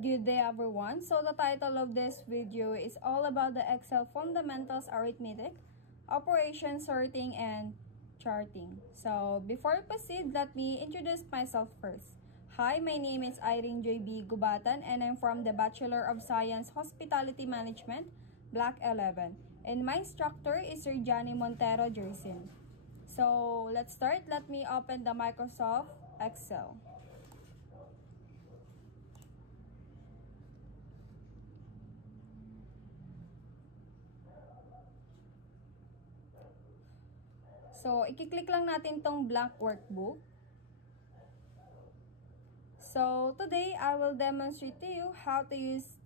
Good day everyone. So the title of this video is all about the Excel fundamentals, arithmetic, operation, sorting, and charting. So before we proceed, let me introduce myself first. Hi, my name is Irene J.B. Gubatan and I'm from the Bachelor of Science Hospitality Management, Block 11. And my instructor is Sir Johnny Montero Jersin. So let's start. Let me open the Microsoft Excel. So, i-click lang natin tong blank workbook. So, today, I will demonstrate to you how to use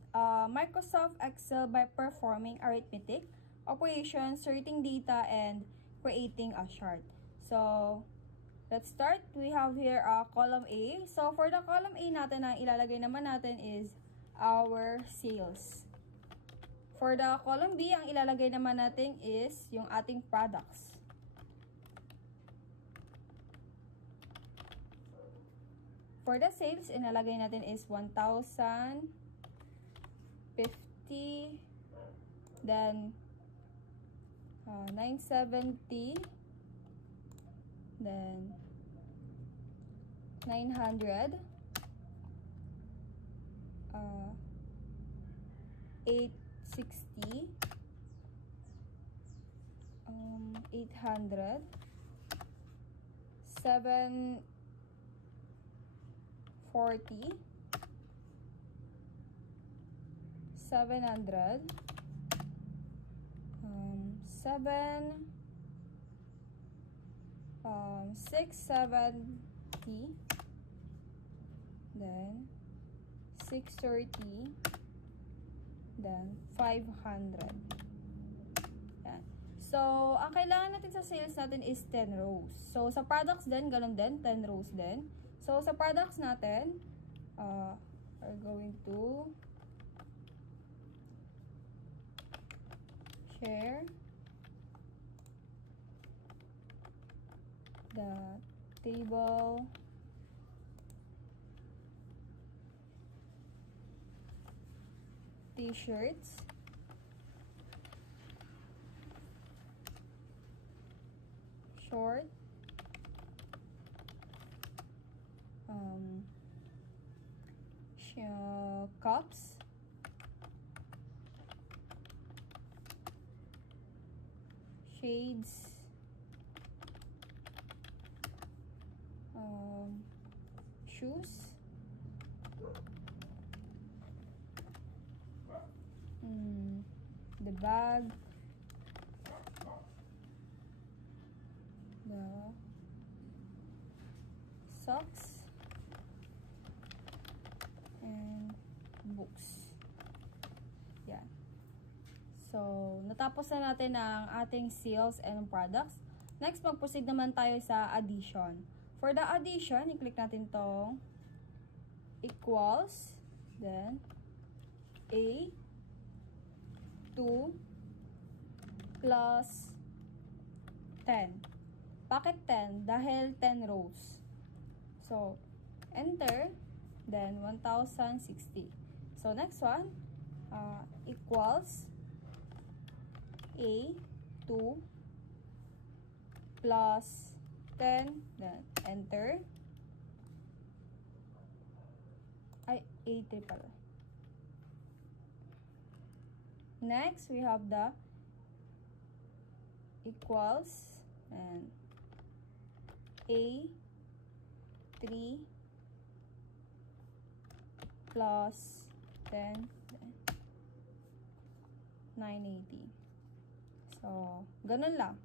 Microsoft Excel by performing arithmetic, operations, sorting data, and creating a chart. So, let's start. We have here column A. So, for the column A natin, ang ilalagay naman natin is our sales. For the column B, ang ilalagay naman natin is yung ating products. For the sales, inalagay natin is 1,050. Then, 970. Then, 900. 860. 800. 740, 700, 670, then 630, then 500. Yan. So, ang kailangan natin sa sales natin is 10 rows. So, sa products din, ganun din, 10 rows din. So, sa products natin, we're going to share the table t-shirts, short, cups, shades, shoes, the bag, the socks, and books. Yan. So, natapos na natin ang ating sales and products. Next, mag-proceed naman tayo sa addition. For the addition, i-click natin tong equals, then A 2 plus 10. Bakit 10? Dahil 10 rows. So, enter, then 1,060. So, next one, equals A 2 plus 10, then enter. Ay, A3 pala. Next, we have the equals and A3 plus 10, then 980. So, ganun lang.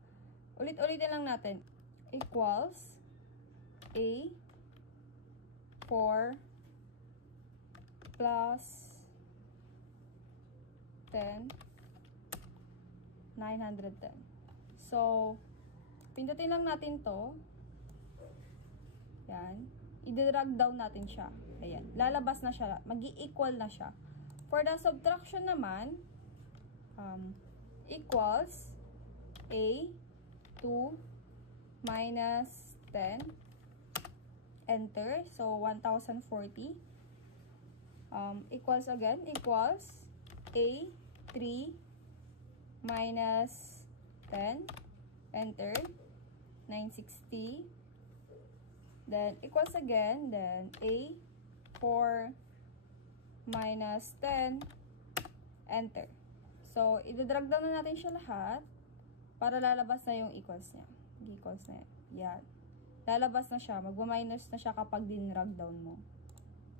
Ulit-ulitin lang natin. Equals A4 plus 10, 910. So, pindutin lang natin to. Yan. I-drag down natin siya. Ayan. Lalabas na siya. Mag-i-equal na siya. For the subtraction naman, equals A2 minus 10. Enter. So, 1,040. Equals again, equals A3 minus 10, enter, 960, then equals again, then A4 minus 10, enter. So, idadrag down na natin siya lahat para lalabas na yung equals niya. Equals na yan. Lalabas na siya. Magma-minus na siya kapag dinrag down mo.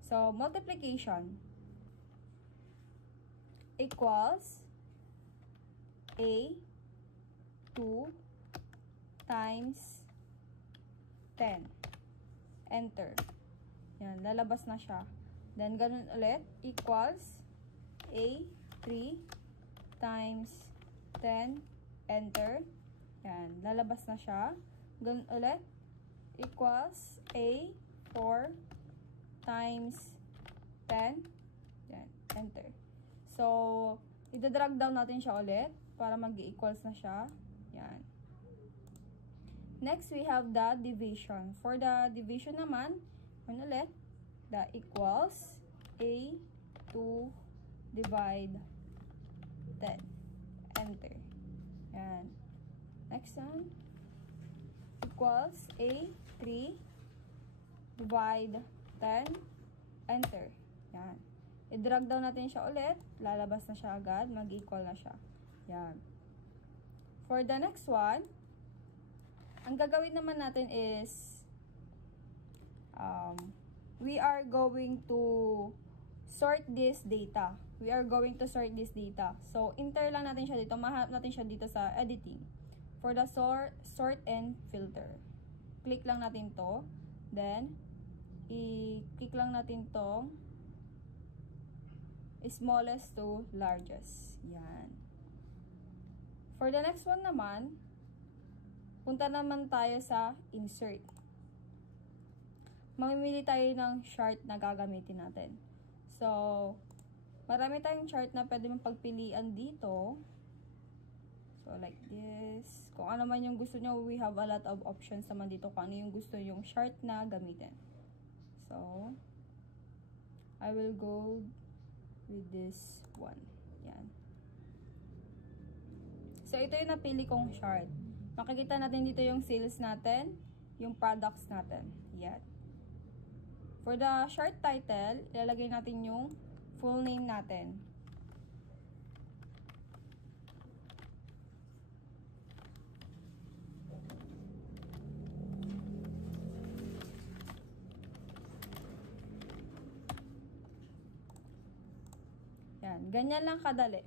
So, multiplication equals A2 times 10. Enter. Yan, lalabas na siya. Then, ganun ulit. Equals A3 times 10. Enter. Yan, lalabas na siya. Ganun ulit. Equals A4 times 10. Yan, enter. So, idadrag down natin siya ulit para mag-equals na siya. Yan. Next, we have the division. For the division naman, ano ulit? The equals A2 divide 10. Enter. Yan. Next one. Equals A3 divide 10. Enter. Yan. I-drag down natin siya ulit. Lalabas na siya agad. Mag-equal na siya. Yan. For the next one, ang gagawin naman natin is we are going to sort this data. We are going to sort this data. So, enter lang natin siya dito. Mahanap natin siya dito sa editing. For the sort and filter. Click lang natin to. Then, i-click lang natin tong smallest to largest. Yan. For the next one naman, punta naman tayo sa insert. Mamimili tayo ng chart na gagamitin natin. So, marami tayong chart na pwede mong pagpilian dito. So, like this. Kung ano man yung gusto nyo, we have a lot of options naman dito kung ano yung gusto yung chart na gamitin. So, I will go with this one. Yan. So, ito yung napili kong chart. Makikita natin dito yung sales natin, yung products natin. Yan. For the chart title, ilalagay natin yung full name natin. Yan. Ganyan lang kadali.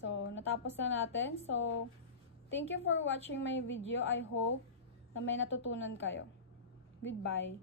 So, natapos na natin. So, thank you for watching my video. I hope na may natutunan kayo. Goodbye.